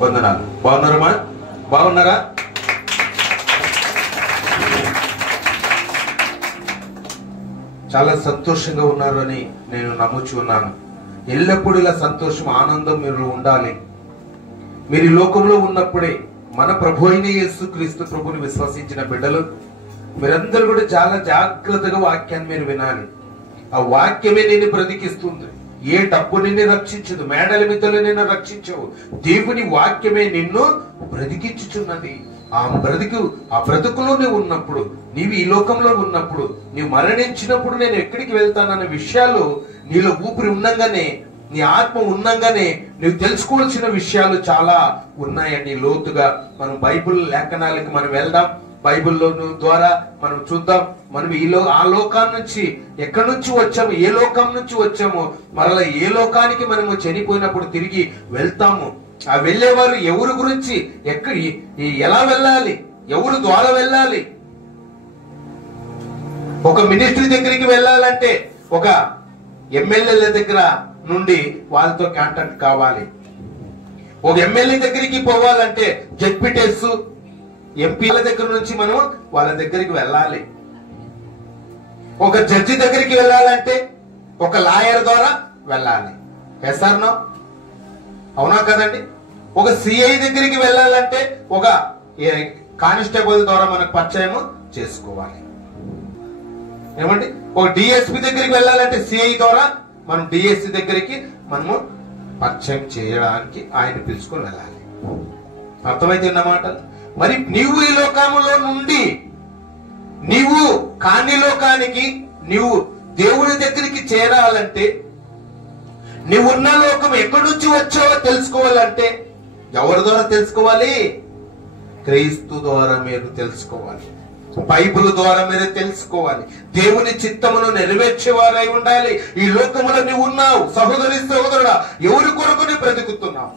వందనాలు. బాగున్నారమ్మా? బాగున్నారా? చాలా సంతోషంగా ఉన్నారు అని నేను నమ్ముచున్నాను. ఎల్లప్పుడూ ఇలా సంతోషం, ఆనందం మీరు ఉండాలి. మీరు ఈ లోకంలో ఉన్నప్పుడే మన ప్రభు అయిన యేసుక్రీస్తు ప్రభుని విశ్వసించిన బిడ్డలు మీరందరూ కూడా చాలా జాగ్రత్తగా వాక్యాన్ని మీరు వినాలి. ఆ వాక్యమే నిన్ను బ్రతికిస్తుంది. ఏ డబ్బు నిన్ను రక్షించదు, మేడల మిద్దలు నిన్ను రక్షించవు. దేవుని వాక్యమే నిన్ను బ్రతికించుచున్నది. ఆ బ్రతుకులోనే ఉన్నప్పుడు, నీవు ఈ లోకంలో ఉన్నప్పుడు, నీవు మరణించినప్పుడు నేను ఎక్కడికి వెళ్తానన్న విషయాలు నీలో ఊపిరి ఉండంగానే, నీ ఆత్మ ఉండంగానే నువ్వు తెలుసుకోవాల్సిన విషయాలు చాలా ఉన్నాయండి. లోతుగా మనం బైబిల్ లేఖనాలకి మనం వెళ్దాం. బైబిల్లో ద్వారా మనం చూద్దాం. మనం ఆ లోకాన్ని నుంచి ఎక్కడి నుంచి వచ్చాము, ఏ లోకం నుంచి వచ్చామో, మరలా ఏ లోకానికి మనము చనిపోయినప్పుడు తిరిగి వెళ్తాము. ఆ వెళ్ళేవారు ఎవరి గురించి, ఎలా వెళ్ళాలి, ఎవరు ద్వారా వెళ్ళాలి. ఒక మినిస్ట్రీ దగ్గరికి వెళ్ళాలంటే ఒక ఎమ్మెల్యేల దగ్గర నుండి వాళ్ళతో కాంటాక్ట్ కావాలి. ఒక ఎమ్మెల్యే దగ్గరికి పోవాలంటే జడ్పీటీఎస్, ఎంపీల దగ్గర నుంచి మనం వాళ్ళ దగ్గరికి వెళ్ళాలి. ఒక జడ్జి దగ్గరికి వెళ్ళాలంటే ఒక లాయర్ ద్వారా వెళ్ళాలి. ఎస్ఆర్నో అవునా కదండి? ఒక సిఐ దగ్గరికి వెళ్ళాలంటే ఒక కానిస్టేబుల్ ద్వారా మనకు పరిచయం చేసుకోవాలి. ఏమండి? ఒక డిఎస్పి దగ్గరికి వెళ్ళాలంటే సిఐ ద్వారా మనం డిఎస్పి దగ్గరికి మనము పరిచయం చేయడానికి ఆయన పిలుచుకొని వెళ్ళాలి. అర్థమైతే అన్నమాట. మరి నీవు ఈ లోకములో నుండి నీవు కాని లోకానికి, నీవు దేవుని దగ్గరికి చేరాలంటే, నీవున్న లోకం ఎక్కడి నుంచి వచ్చావో తెలుసుకోవాలంటే ఎవరి ద్వారా తెలుసుకోవాలి? క్రీస్తు ద్వారా మీరు తెలుసుకోవాలి. బైబిల్ ద్వారా మీరు తెలుసుకోవాలి. దేవుని చిత్తమును నెరవేర్చేవారై ఉండాలి. ఈ లోకములో నీవు ఉన్నావు. సహోదరి సహోదరుడా, ఎవరి కొరకు నీవు బ్రతుకుతున్నావు?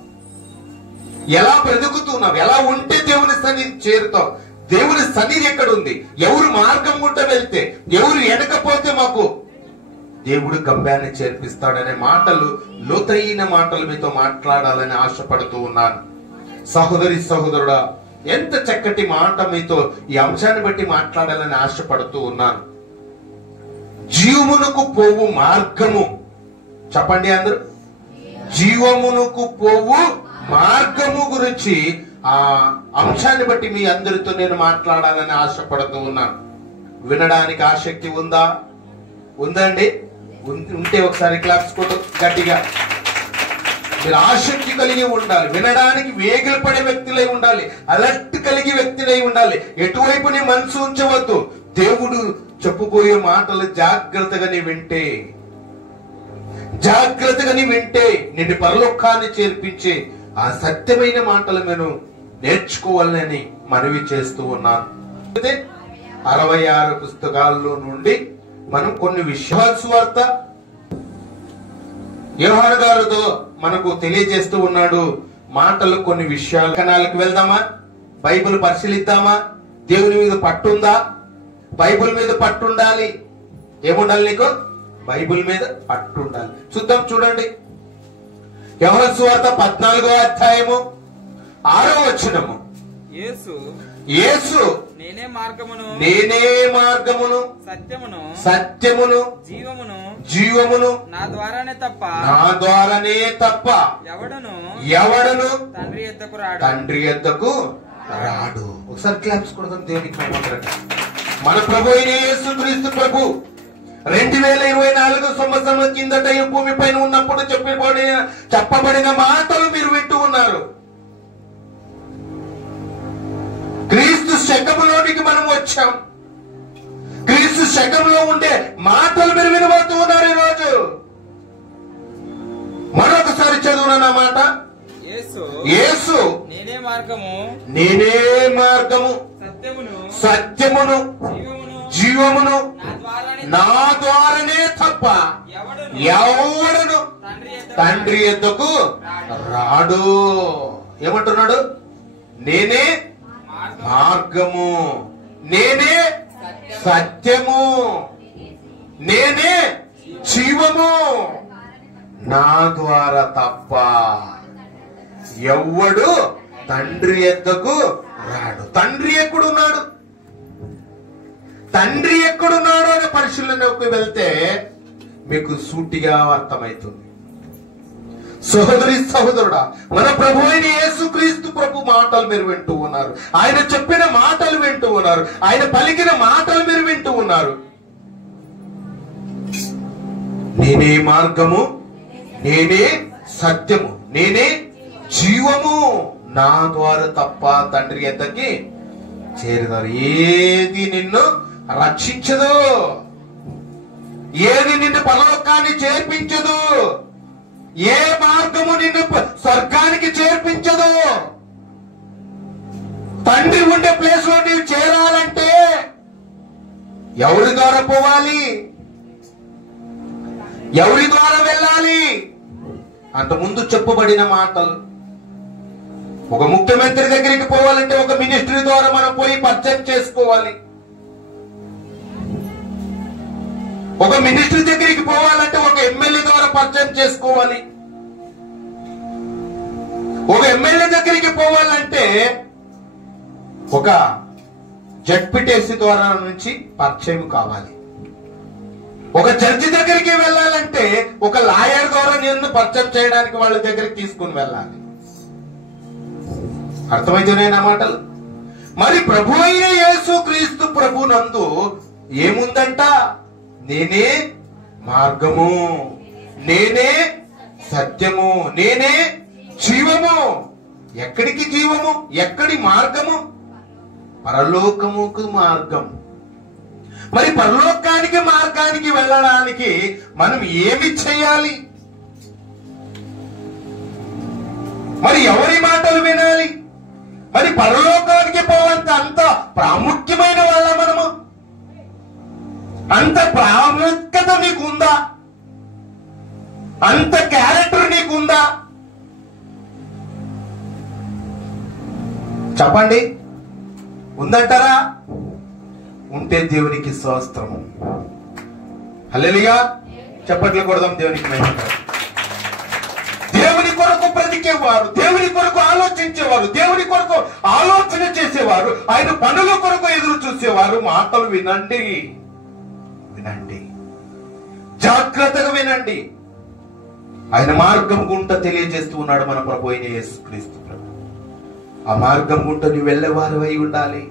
ఎలా బ్రతుకుతున్నావు? ఎలా ఉంటే దేవుని సన్నిధి చేరుతావు? దేవుని సన్నిధి ఎక్కడ ఉంది? ఎవరు మార్గం గుంట వెళ్తే, ఎవరు వెనకపోతే మాకు దేవుడు గమ్యాన్ని చేర్పిస్తాడనే మాటలు, లోతైన మాటలు మీతో మాట్లాడాలని ఆశపడుతూ ఉన్నాను. సహోదరి సహోదరుడా, ఎంత చక్కటి మాట మీతో ఈ అంశాన్ని బట్టి మాట్లాడాలని ఆశపడుతూ ఉన్నాను. జీవమునకు పోవు మార్గము, చెప్పండి అందరూ. జీవమునకు పోవు మార్గము గురించి ఆ అంశాన్ని బట్టి మీ అందరితో నేను మాట్లాడాలని ఆశపడుతూ ఉన్నాను. వినడానికి ఆసక్తి ఉందా? ఉందండి? ఉంటే ఒకసారి క్లాప్స్ కొట్టు గట్టిగా. మీరు ఆసక్తి కలిగి ఉండాలి. వినడానికి వేగిలు పడే వ్యక్తులై ఉండాలి. అలర్ట్ కలిగి వ్యక్తులై ఉండాలి. ఎటువైపు నీ మనసు ఉంచవద్దు. దేవుడు చెప్పుకోయే మాటలు జాగ్రత్తగా నీ వింటే, నిన్ను పరలోకాన్ని చేర్పించే ఆ సత్యమైన మాటలు నేను నేర్చుకోవాలని మనవి చేస్తూ ఉన్నాను. 66 పుస్తకాల్లో నుండి మనం కొన్ని విషయాల సువార్త యోహాను గారితో మనకు తెలియజేస్తూ ఉన్నాడు మాటలు. కొన్ని విషయాలు కణాలకు వెళ్దామా? బైబిల్ పరిశీలిద్దామా? దేవుని మీద పట్టుందా? బైబిల్ మీద పట్టుండాలి. ఏముండాలి నీకు? బైబిల్ మీద పట్టుండాలి. చూద్దాం, చూడండి. యోహాను సువార్త 14వ అధ్యాయము 6వ వచనము. యేసు నేనే మార్గమును సత్యమును జీవమును నా ద్వారానే తప్ప ఎవడను తండ్రి యొద్దకు రాడు. ఒకసారి క్లాప్స్ కొడదాం దేవునికి. మన ప్రభు అయిన యేసుక్రీస్తు ప్రభు 2024 సంవత్సరం కిందట ఈ భూమి పైన ఉన్నప్పుడు చెప్పబడిన మాటలు మీరు వింటూ ఉన్నారు. క్రీస్తు శకములోనికి మనం వచ్చాం. క్రీస్తు శకంలో ఉండే మాటలు మీరు వినబడుతూ ఉన్నారు ఈరోజు. మరొకసారి చదువున మాట. యేసు నేనే మార్గము సత్యమును జీవమును నా ద్వారానే తప్ప ఎవడును తండ్రి యొద్దకు రాడు. ఏమంటున్నాడు? నేనే మార్గము, నేనే సత్యము, నేనే జీవము, నా ద్వారా తప్ప ఎవ్వడు తండ్రి యొద్దకు రాడు. తండ్రి ఎక్కడున్నాడు, తండ్రి ఎక్కడున్నాడు అనే పరిశీలనలోకి వెళ్తే మీకు సూటిగా అర్థమవుతుంది. సహోదరి సహోదరుడా, మన ప్రభు అయిన యేసుక్రీస్తు ప్రభు మాటలు మీరు వింటూ ఉన్నారు. ఆయన చెప్పిన మాటలు వింటూ ఉన్నారు. ఆయన పలికిన మాటలు మీరు వింటూ ఉన్నారు. నేనే మార్గము, నేనే సత్యము, నేనే జీవము, నా ద్వారా తప్ప తండ్రి యొద్దకి చేరుతారు. ఏది నిన్ను రక్షించదు, ఏది నిన్ను పరలోకాన్ని చేర్పించదు, ఏ మార్గము నిన్ను స్వర్గానికి చేర్పించదు. తండ్రి ఉండే ప్లేస్ లో నీవు చేరాలంటే ఎవరి ద్వారా పోవాలి, ఎవరి ద్వారా వెళ్ళాలి? అంతకుముందు చెప్పబడిన మాటలు. ఒక ముఖ్యమంత్రి దగ్గరికి పోవాలంటే ఒక మినిస్ట్రీ ద్వారా మనం పోయి పరిచయం చేసుకోవాలి. ఒక మినిస్ట్రీ దగ్గరికి పోవాలంటే ఒక ఎమ్మెల్యే ద్వారా పరిచయం చేసుకోవాలి. ఒక ఎమ్మెల్యే దగ్గరికి పోవాలంటే ఒక జడ్పీటీసీ ద్వారా నుంచి పరిచయం కావాలి. ఒక జడ్జి దగ్గరికి వెళ్ళాలంటే ఒక లాయర్ ద్వారా నిన్ను పరిచయం చేయడానికి వాళ్ళ దగ్గరికి తీసుకుని వెళ్ళాలి. అర్థమైతేనే నా మాటలు. మరి ప్రభు అయిన యేసుక్రీస్తు ప్రభు నందు ఏముందంట? నేనే మార్గము, నేనే సత్యము, నేనే జీవము. ఎక్కడికి జీవము, ఎక్కడి మార్గము? పరలోకముకు మార్గం. మరి పరలోకానికి మార్గానికి వెళ్ళడానికి మనం ఏమి చేయాలి? మరి ఎవరి మాటలు వినాలి? మరి పరలోకానికి పోవాలంటే అంత ప్రాముఖ్యమైన వాళ్ళ మనము? అంత ప్రాముఖ్యత నీకుందా? అంత క్యారెక్టర్ నీకుందా? చెప్పండి, ఉందంటారా? ఉంటే దేవునికి స్తోత్రము. హల్లెలూయా. చప్పట్లు కొడదాం దేవునికి మహిమ. దేవుని కొరకు బ్రతికేవారు, దేవుని కొరకు ఆలోచించేవారు, దేవుని కొరకు ఆలోచన చేసేవారు, ఆయన పనుల కొరకు ఎదురు చూసేవారు. మాటలు వినండి, వినండి, జాగ్రత్తగా వినండి. ఆయన మార్గం గుంట తెలియజేస్తూ ఉన్నాడు మన ప్రభు అయిన యేసుక్రీస్తు ప్రభు. ఆ మార్గం గుంట నువ్వు వెళ్ళేవారు అయి ఉండాలి.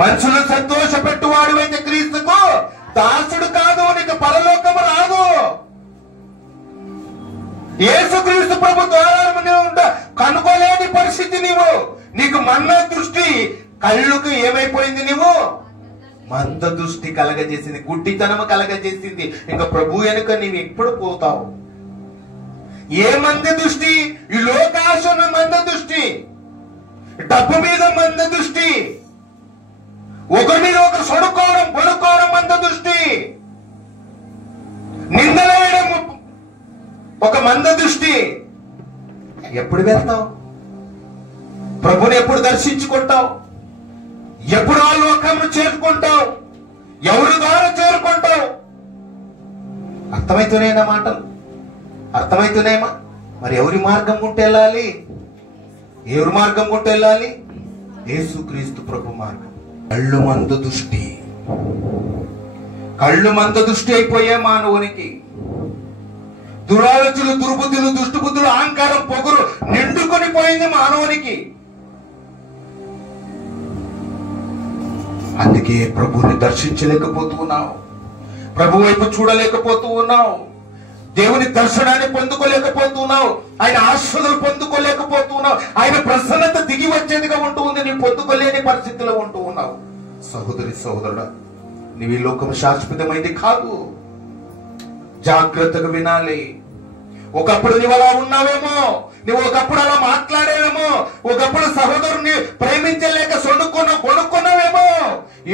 మనుషులు సంతోషపెట్టువాడు అయితే క్రీస్తుకు దాసుడు కాదు, నీకు పరలోకము రాదు. యేసుక్రీస్తు ప్రభు ద్వారా కనుగోలేని పరిస్థితి నీవు. నీకు మన్న దృష్టి కళ్ళుకు ఏమైపోయింది? నీవు మంద దృష్టి కలగజేసింది, గుడ్డితనము కలగజేసింది. ఇంకా ప్రభు వెనుక నీవు ఎప్పుడు పోతావు? ఏ మంద దృష్టి? ఈ లోకాశన మంద దృష్టి, డబ్బు మీద మంద దృష్టి, ఒకరి మీద ఒకరు సొడుకోవడం పొడుకోవడం మంద దృష్టి, నిందలేయడం ఒక మంద దృష్టి. ఎప్పుడు వెళ్తావు? ప్రభుని ఎప్పుడు దర్శించుకుంటావు? ఎప్పుడు ఆ లోకమును చేరుకుంటావు? ఎవరి ద్వారా చేరుకుంటావు? అర్థమైతేనేనా మాటలు? అర్థమైతేనేమా? మరి ఎవరి మార్గం గుంట వెళ్ళాలి? ఎవరి మార్గం గుంట వెళ్ళాలి? యేసుక్రీస్తు ప్రభు మార్గం. కళ్ళు మంద దృష్టి, కళ్ళు మంద దృష్టి అయిపోయే మానవునికి దురాలోచనలు, దుర్బుద్ధులు, దుష్టబుద్ధులు, అహంకారం, పొగరు నిండుకొని పోయింది మానవునికి. అందుకే ప్రభుని దర్శించలేకపోతూ ఉన్నావు, ప్రభు వైపు చూడలేకపోతూ ఉన్నావు, దేవుని దర్శనాన్ని పొందుకోలేకపోతున్నావు, ఆయన ఆశీర్వాదాలు పొందుకోలేకపోతున్నావు, ఆయన ప్రసన్నత దిగి వచ్చేదిగా ఉంటూ ఉంది, నీవు పొందుకోలేని పరిస్థితిలో ఉంటూ ఉన్నావు. సహోదరి సహోదరుడా, నీవు ఈ లోకం శాశ్వతమైంది కాదు. జాగ్రత్తగా వినాలి. ఒకప్పుడు నువ్వు అలా ఉన్నావేమో, నువ్వు ఒకప్పుడు అలా మాట్లాడేవేమో, ఒకప్పుడు సహోదరుని ప్రేమించలేక కొనుక్కున్నావేమో.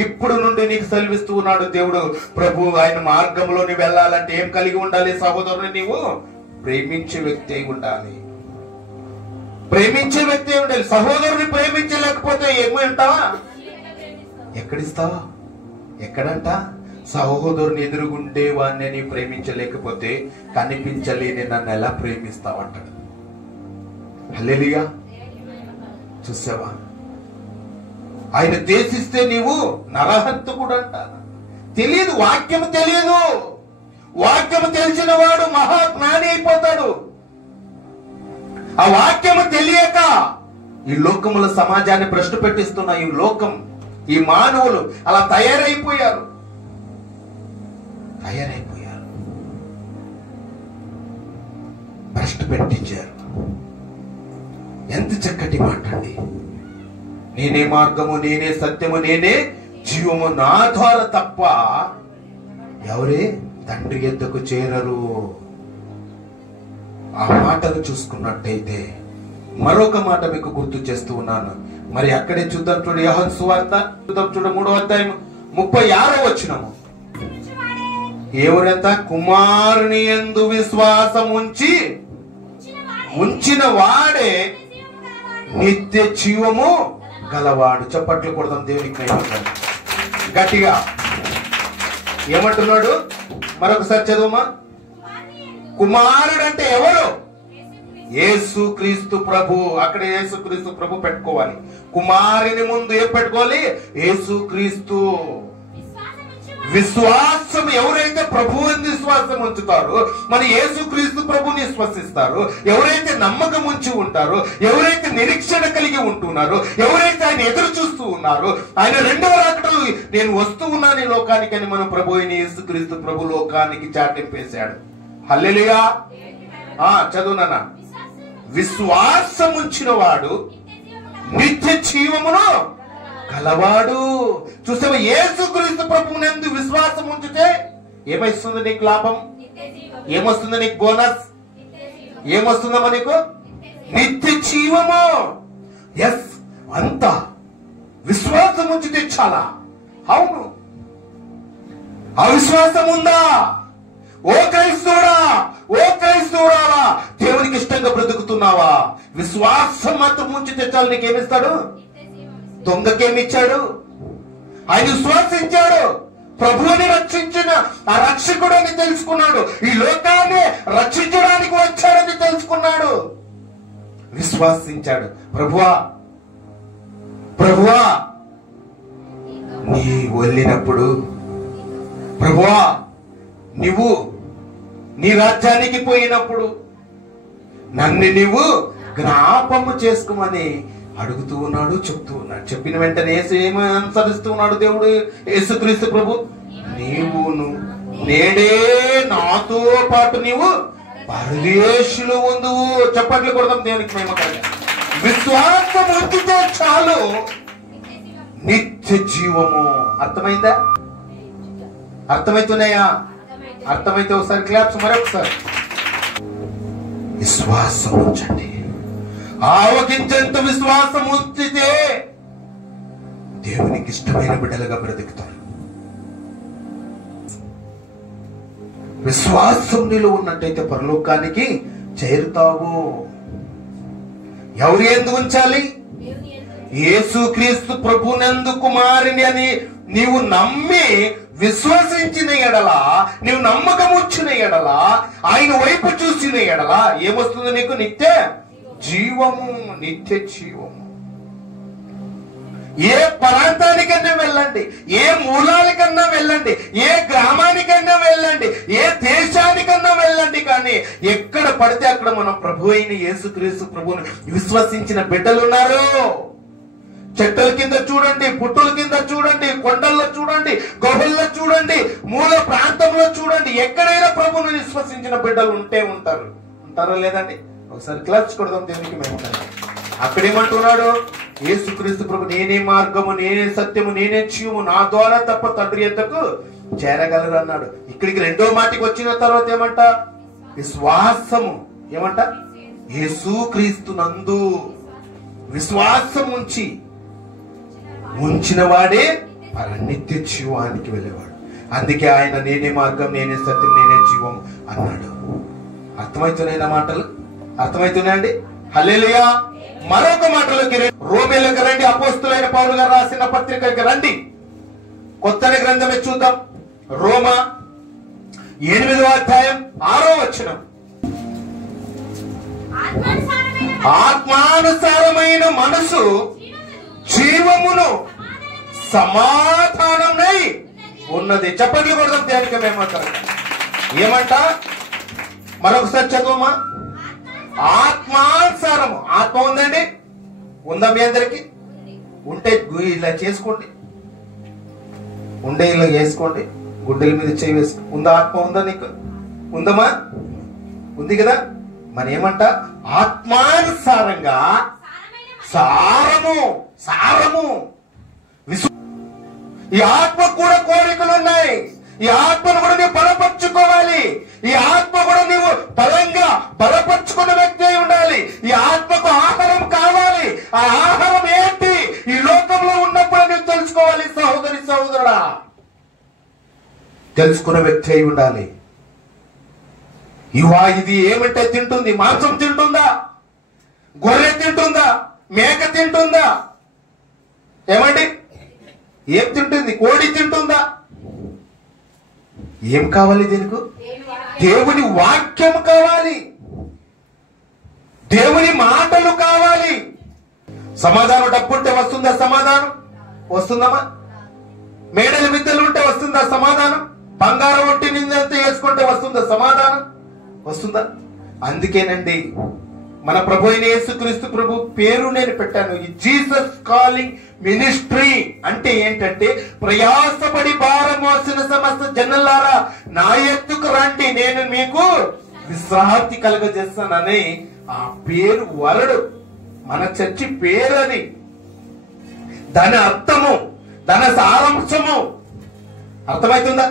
ఇప్పుడు నుండి నీకు సెలవిస్తూ ఉన్నాడు దేవుడు ప్రభు. ఆయన మార్గంలో నువ్వు వెళ్ళాలంటే ఏం కలిగి ఉండాలి? సహోదరుని నీవు ప్రేమించే వ్యక్తి అయి ఉండాలి, ప్రేమించే వ్యక్తి అయి ఉండాలి. సహోదరుని ప్రేమించలేకపోతే ఏమి అంటావా? ఎక్కడిస్తావా? ఎక్కడంట? సహోదరుని ఎదురుగుండే వాడిని నీ ప్రేమించలేకపోతే కనిపించలేని నన్ను ఎలా ప్రేమిస్తావంటాడు. హల్లెలూయా. చూసావా, ఆయన దేశిస్తే నీవు నరహంతకుడు అంట. తెలియదు, వాక్యము తెలియదు. వాక్యము తెలిసిన వాడు మహాజ్ఞాని అయిపోతాడు. ఆ వాక్యము తెలియక ఈ లోకముల సమాజాన్ని భ్రష్టు పెట్టిస్తున్న ఈ లోకం, ఈ మానవులు అలా తయారైపోయారు. భ్రష్టు పెట్టించారు. ఎంత చక్కటి మాట అండి. నేనే మార్గము, నేనే సత్యము, నేనే జీవము, నా ద్వారా తప్ప ఎవరే తండ్రి యొద్దకు చేరరు. ఆ మాటలు చూసుకున్నట్టయితే మరొక మాట మీకు గుర్తు చేస్తూ ఉన్నాను. మరి అక్కడే చూద్దాం, చూడు యోహాను సువార్త చూద్దాం, చూడు 3వ అధ్యాయం 36వ వచనము. ఎవరెంత కుమారుని యందు విశ్వాసం ఉంచిన వాడే నిత్య జీవము గలవాడు. చప్పట్లు కొడతాం దేవునికి గట్టిగా. ఏమంటున్నాడు మరొకసారి చదువుమా. కుమారుడు అంటే ఎవరు? యేసు క్రీస్తు ప్రభు. అక్కడ యేసు క్రీస్తు ప్రభు పెట్టుకోవాలి. కుమారుని ముందు ఏం పెట్టుకోవాలి? యేసు క్రీస్తు. విశ్వాసం ఎవరైతే ప్రభువుని విశ్వాసం ఉంచుతారో, మన యేసుక్రీస్తు ప్రభుని విశ్వసిస్తారు, ఎవరైతే నమ్మకం ఉంచి ఉంటారో, ఎవరైతే నిరీక్షణ కలిగి ఉంటున్నారో, ఎవరైతే ఆయన ఎదురు చూస్తూ ఉన్నారో, ఆయన రెండవ రాకడలో నేను వస్తూ ఉన్నాను ఈ లోకానికి అని మన ప్రభు అయిన యేసుక్రీస్తు ప్రభు లోకానికి చాటింపేశాడు. హల్లెలూయా. చదువునా. విశ్వాసం ఉంచిన వాడు నిత్య జీవమును గలవాడు. చూసావా, యేసుక్రీస్తు ప్రభువునందు విశ్వాసం ఉంచితే ఏమొస్తుంది నీకు లాభం? ఏమొస్తుంది నీకు బోనస్? ఏమొస్తుందమ్మా నీకు? నిత్య జీవము. ఎస్, అంత విశ్వాసం ఉంచితే చాలా. అవును, అవిశ్వాసం ఉందా? ఓ క్రైస్తవుడా, ఓ క్రైస్తవురాలా, దేవునికి ఇష్టంగా బ్రతుకుతున్నావా? విశ్వాసం మాత్రం ఉంచితే చాలు. నీకేమిస్తాడు? దొంగకేమిచ్చాడు? ఆయన విశ్వాసించాడు, ప్రభువుని రక్షించిన ఆ రక్షకుడు అని తెలుసుకున్నాడు, ఈ లోకాన్ని రక్షించడానికి వచ్చాడని తెలుసుకున్నాడు, విశ్వాసించాడు. ప్రభువా ప్రభువా నీ వెళ్ళినప్పుడు, ప్రభువా నీవు నీ రాజ్యానికి పోయినప్పుడు నన్ను నీవు జ్ఞాపము చేసుకోమని అడుగుతూ ఉన్నాడు, చెప్తూ ఉన్నాడు. చెప్పిన వెంటనే యేసు ఏమి అనుసరిస్తూ ఉన్నాడు దేవుడు? యేసుక్రీస్తు ప్రభు, నీవును నేడే నాతో పాటు నీవు పరదేశులు ఉందువు. చప్పట్లు కొడతాం దేవునికి మేము. విశ్వాసం ఉంచితే చాలు, నిత్య జీవము. అర్థమైందా? అర్థమవుతున్నాయా? అర్థమైతే ఒకసారి క్లాప్స్, మరొకసారి. విశ్వాసం ఉంచండి. ఆవగించేంత విశ్వాసం ఉంచితే దేవునికి ఇష్టమైన బిడ్డలుగా బ్రతుకుతారు. విశ్వాసం నీలో ఉన్నట్టయితే పరలోకానికి చేరుతావు. ఎవరు ఎందు ఉంచాలి? యేసుక్రీస్తు ప్రభునందు కుమారుని అని నీవు నమ్మి విశ్వసించిన ఎడల, నీవు నమ్మకం వచ్చిన ఎడల, ఆయన వైపు చూసిన ఎడల ఏమొస్తుంది నీకు? నిత్య జీవము. నిత్య జీవము. ఏ ప్రాంతానికన్నా వెళ్ళండి, ఏ మూలానికన్నా వెళ్ళండి, ఏ గ్రామానికన్నా వెళ్ళండి, ఏ దేశానికన్నా వెళ్ళండి, కానీ ఎక్కడ పడితే అక్కడ మనం ప్రభు అయిన యేసుక్రీస్తు ప్రభువుని విశ్వసించిన బిడ్డలు ఉన్నారు. చెట్టల కింద చూడండి, పుట్టుల కింద చూడండి, కొండల్లో చూడండి, గుహల్లో చూడండి, మూల ప్రాంతంలో చూడండి, ఎక్కడైనా ప్రభువుని విశ్వసించిన బిడ్డలు ఉంటారు. ఉంటారా లేదండి? ఒకసారి క్లాప్స్ కొడదాం దేవునికి మేము. అక్కడేమంటున్నాడు? యేసుక్రీస్తు ప్రభు, నేనే మార్గము, నేనే సత్యము, నేనే జీవము, నా ద్వారా తప్ప తండ్రి యొద్దకు చేరగలరు అన్నాడు. ఇక్కడికి రెండో మాటికి వచ్చిన తర్వాత ఏమంట? విశ్వాసము. ఏమంట? యేసుక్రీస్తు నందు విశ్వాసం ఉంచిన వాడే నిత్య జీవానికి వెళ్ళేవాడు. అందుకే ఆయన నేనే మార్గం, నేనే సత్యం, నేనే జీవం అన్నాడు. అర్థమవుతున్నాయి మాటలు? అర్థమవుతున్నాయండి? హల్లెలూయా. మరొక మాటలోకి రోమీయులకు రండి. అపోస్తులైన పౌలు గారు రాసిన పత్రికకి రండి. కొత్త గ్రంథమే చూద్దాం. రోమా 8వ అధ్యాయం 6వ వచనం. ఆత్మానుసారమైన మనసు జీవమును సమాధానమై ఉన్నది. చెప్పండి కొడదాం దేనికి మేమంటారు. ఏమంట? మరొకసారి చదువమ్మా. ఆత్మానుసారము. ఆత్మ ఉందండి? ఉందా మీ అందరికి? ఉంటే ఇలా చేసుకోండి, ఉండే ఇలా వేసుకోండి, గుడ్డల మీద చేయి వేసుకో. ఉందా? ఆత్మ ఉందా నీకు? ఉందమ్మా? ఉంది కదా. మరి ఏమంట? ఆత్మానుసారంగా సారము. ఈ ఆత్మ కూడా కోరికలు ఉన్నాయి. ఈ ఆత్మను కూడా నీవు బలపరుచుకోవాలి. ఈ ఆత్మ కూడా నీవు బలంగా బలపరుచుకున్న వ్యక్తి అయి ఉండాలి. ఈ ఆత్మకు ఆహారం కావాలి. ఆ ఆహారం ఏంటి? ఈ లోకంలో ఉన్నప్పుడు నీవు తెలుసుకోవాలి. సహోదరి సహోదరుడా, తెలుసుకున్న వ్యక్తి అయి ఉండాలి. ఇది ఏమంటే తింటుంది? మాంసం తింటుందా? గొర్రె తింటుందా? మేక తింటుందా? ఏమండి? ఏం తింటుంది? కోడి తింటుందా? ఏం కావాలి దీనికి? దేవుని వాక్యం కావాలి, దేవుని మాటలు కావాలి. సమాధానం డబ్బుంటే వస్తుందా? సమాధానం వస్తుందమ్మా? మేడల మిద్దెలు ఉంటే వస్తుందా సమాధానం? బంగారం ఒట్టి నిందంతా వేసుకుంటే వస్తుందా సమాధానం? వస్తుందా? అందుకేనండి మన ప్రభు అయిన యేసుక్రీస్తు ప్రభు పేరు నేను పెట్టాను. ఈ జీసస్ కాలింగ్ మినిస్ట్రీ అంటే ఏంటంటే, ప్రయాసపడి భారం మోసిన సమస్త జనులారా నా ఎద్దుకు రండి, నేను మీకు విశ్రాంతి కలుగజేస్తానని ఆ పేరు వరడు మన చర్చి పేరు. అది దాని అర్థము, దాని సారాంశము అర్థమవుతుందా?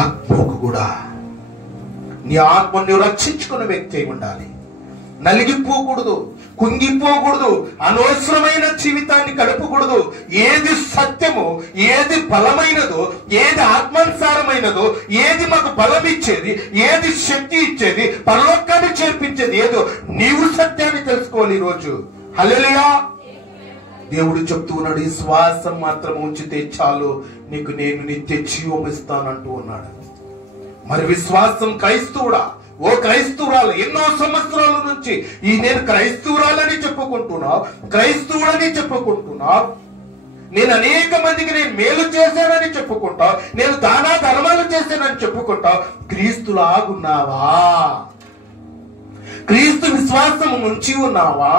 ఆత్మకు కూడా నీ ఆత్మను నువ్వు రక్షించుకున్న వ్యక్తి అయి ఉండాలి. నలిగిపోకూడదు, కుంగిపోకూడదు, అనవసరమైన జీవితాన్ని గడపకూడదు. ఏది సత్యము, ఏది బలమైనదో, ఏది ఆత్మానుసారమైనదో, ఏది మాకు బలం ఇచ్చేది, ఏది శక్తి ఇచ్చేది, పరలోకాన్ని చేర్పించేది ఏదో నీవు సత్యాన్ని తెలుసుకోవాలి. ఈరోజు హల్లెలూయా. దేవుడు చెప్తూ ఉన్నాడు, ఈ శ్వాసం మాత్రం ఉంచితే చాలు, నీకు నేను నిత్య జీవం ఇస్తానంటూ ఉన్నాడు. మరి విశ్వాసం క్రైస్తవుడా, ఓ క్రైస్తవురాలు, ఎన్నో సంవత్సరాల నుంచి నేను క్రైస్తవురాలని చెప్పుకుంటున్నావు, క్రైస్తవుడని చెప్పుకుంటున్నావు, నేను అనేక మందికి నేను మేలు చేశానని చెప్పుకుంటావు, నేను దానా ధర్మాలు చేశానని చెప్పుకుంటావు. క్రీస్తులాగున్నావా? క్రీస్తు విశ్వాసము నుంచి ఉన్నావా?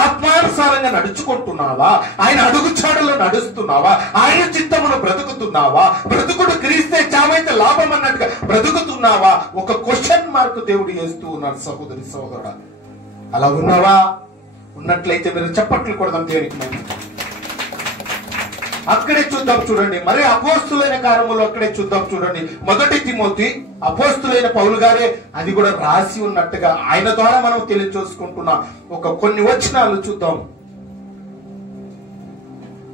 ఆత్మానుసారంగా నడుచుకుంటున్నావా? ఆయన అడుగుచాడులో నడుస్తున్నావా? ఆయన చిత్తమును బ్రతుకుతున్నావా? బ్రతుకుడు క్రీస్తే చావైతే లాభం అన్నట్టుగా బ్రతుకుతున్నావా? ఒక క్వశ్చన్ మార్క్ దేవుడు వేస్తూ ఉన్నాడు. సహోదరి సహోదరుడా, అలా ఉన్నావా? ఉన్నట్లయితే మీరు చప్పట్లు కొడదాం దేవునికి. మేము అక్కడే చూద్దాం చూడండి. మరి అపోస్తులైన కార్యములు అక్కడే చూద్దాం చూడండి. 1 తిమోతి అపోస్తులైన పౌలు గారే అది కూడా రాసి ఉన్నట్టుగా ఆయన ద్వారా మనం తెలియచూసుకుంటున్నాం. కొన్ని వచనాలు చూద్దాం.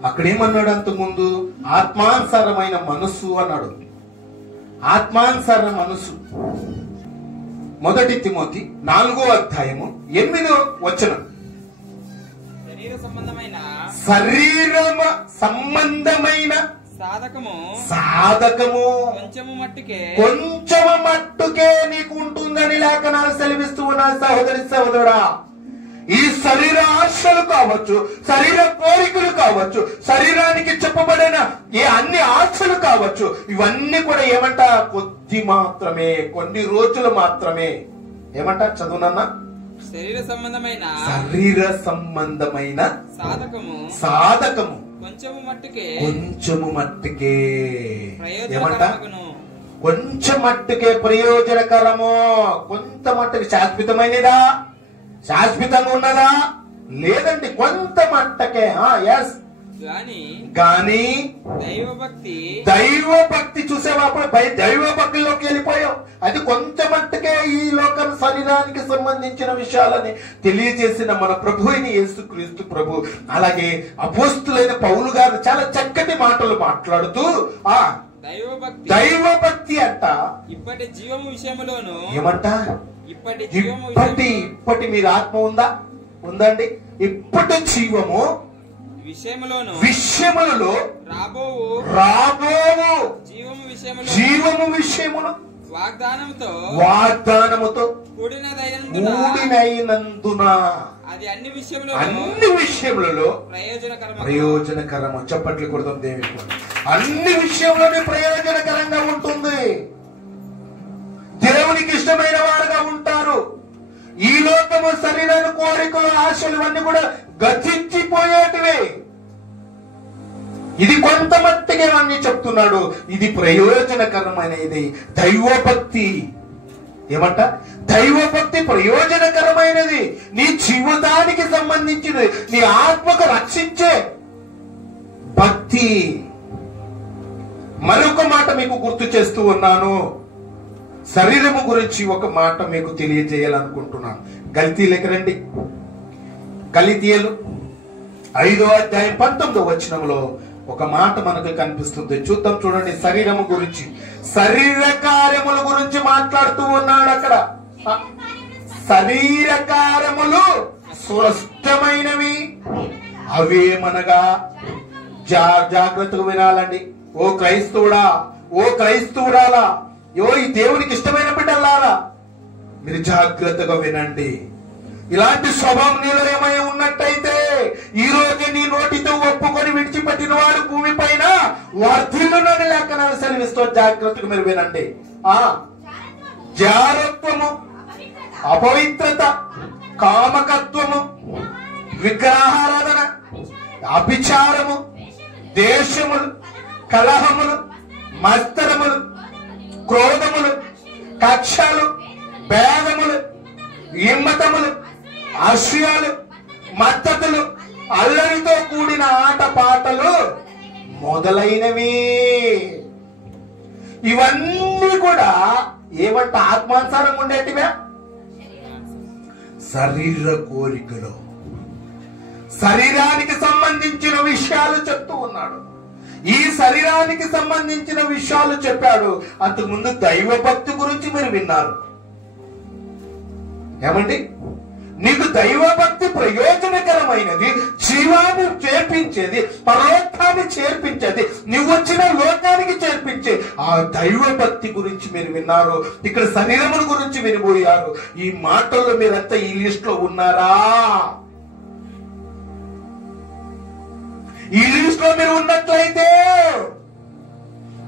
అక్కడేమన్నాడు? అంతకుముందు ఆత్మానుసారమైన మనసు అన్నాడు. ఆత్మానుసార మనసు 1 తిమోతి 4వ అధ్యాయము 8వ వచనం. శరీర సంబంధమైన సాధకము కొంచెము మట్టుకే నీకు ఉంటుందని లేఖనాలు సెలవిస్తూ ఉన్నాయి. సహోదరి సహోదరుడా, ఈ శరీర ఆశలు కావచ్చు, శరీర కోరికలు కావచ్చు, శరీరానికి చెప్పబడిన అన్ని ఆశలు కావచ్చు, ఇవన్నీ కూడా ఏమంట? కొద్ది మాత్రమే, కొన్ని రోజులు మాత్రమే. ఏమంట? చదువునన్నా. శరీర సంబంధమైన సాధకము కొంచెము మట్టుకే ఏమంట? కొంచెం మట్టుకే ప్రయోజనకరము. కొంత మట్టుకు శాశ్వతమైనదా? శాశ్వతంగా ఉన్నదా? లేదండి, కొంత మట్టకే. కానీ దైవభక్తి చూసేవాప్పుడు దైవభక్తిలోకి వెళ్ళిపోయాం. అది కొంచెం మట్టుకే ఈ లోకం శరీరానికి సంబంధించిన విషయాలని తెలియజేసిన మన ప్రభు అయిన యేసుక్రీస్తు ప్రభు. అలాగే అపోస్తులైన పౌలు గారు చాలా చక్కటి మాటలు మాట్లాడుతూ దైవభక్తి అంట ఇప్పటి జీవము విషయములోను ఏమంట? ఇప్పటి మీరు ఆత్మ ఉందా? ఉందండి. ఇప్పటి జీవము విషయములలో రాబోవు జీవము విషయమును వాగ్దానముతో కూడినదైనందున అది అన్ని విషయములలో ప్రయోజనకరము. చప్పట్లు కొడదాం దేవునికి. అన్ని విషయంలోనే ప్రయోజనకరంగా ఉంటుంది. దేవునికి ఇష్టమైన వారుగా ఉంటారు. ఈ లోకము శరీరాన్ని కోరికలు ఆశలు అన్ని కూడా గతించిపోయేటివే. ఇది కొంత మట్టిగా అన్ని చెప్తున్నాడు. ఇది ప్రయోజనకరమైనది. దైవభక్తి ఏమంట? దైవభక్తి ప్రయోజనకరమైనది. నీ జీవితానికి సంబంధించినది, నీ ఆత్మకు రక్షించే భక్తి. మరొక మాట మీకు గుర్తు చేస్తూ ఉన్నాను. శరీరము గురించి ఒక మాట మీకు తెలియజేయాలనుకుంటున్నాను. గలితీయులకు రండి. గలితీయులు 5వ అధ్యాయం 19వ వచనంలో ఒక మాట మనకు కనిపిస్తుంది. చూద్దాం, చూడండి. శరీరము గురించి, శరీర కార్యముల గురించి మాట్లాడుతూ ఉన్నాడు అక్కడ. శరీర కార్యములు స్పష్టమైనవి. అవేమనగా, జాగ్రత్తగా వినాలండి. ఓ క్రైస్తవుడా, ఓ క్రైస్తవుడాలా, ఈ దేవునికి ఇష్టమైన బిడ్డలారా, మీరు జాగ్రత్తగా వినండి. ఇలాంటి స్వభావం నీలో ఏమై ఉన్నట్టయితే ఈ రోజు నీ నోటితో ఒప్పుకొని విడిచిపెట్టిన వాడు భూమి పైన వర్ధిల్లునని లేఖనాలు సెలవిస్తూ జాగ్రత్తగా మీరు వినండి. జారత్వము, అపవిత్రత, కామకత్వము, విగ్రహారాధన, అభిచారము, దేశములు, కలహములు, మత్సరములు, క్రోధములు, కక్షలు, భేదములు, విమ్మతములు, అసూయలు, మద్దతులు, అల్లరితో కూడిన ఆటపాటలు మొదలైనవి. ఇవన్నీ కూడా ఏమంట? ఆత్మానుసారం ఉండేటివే. శరీర కోరికలు, శరీరానికి సంబంధించిన విషయాలు చెప్తూ ఉన్నాడు. ఈ శరీరానికి సంబంధించిన విషయాలు చెప్పాడు. అంతకుముందు దైవభక్తి గురించి మీరు విన్నారు. ఏమండి? నీకు దైవభక్తి ప్రయోజనకరమైనది, జీవాన్ని చేర్పించేది, పరలోకాన్ని చేర్పించేది, నువ్వు వచ్చిన లోకానికి చేర్పించే ఆ దైవభక్తి గురించి మీరు విన్నారు. ఇక్కడ శరీరముల గురించి వినిపోయారు. ఈ మాటల్లో మీరంతా ఈ లిస్ట్ లో ఉన్నారా? ఈ లిస్ట్ లో మీరు ఉన్నట్లయితే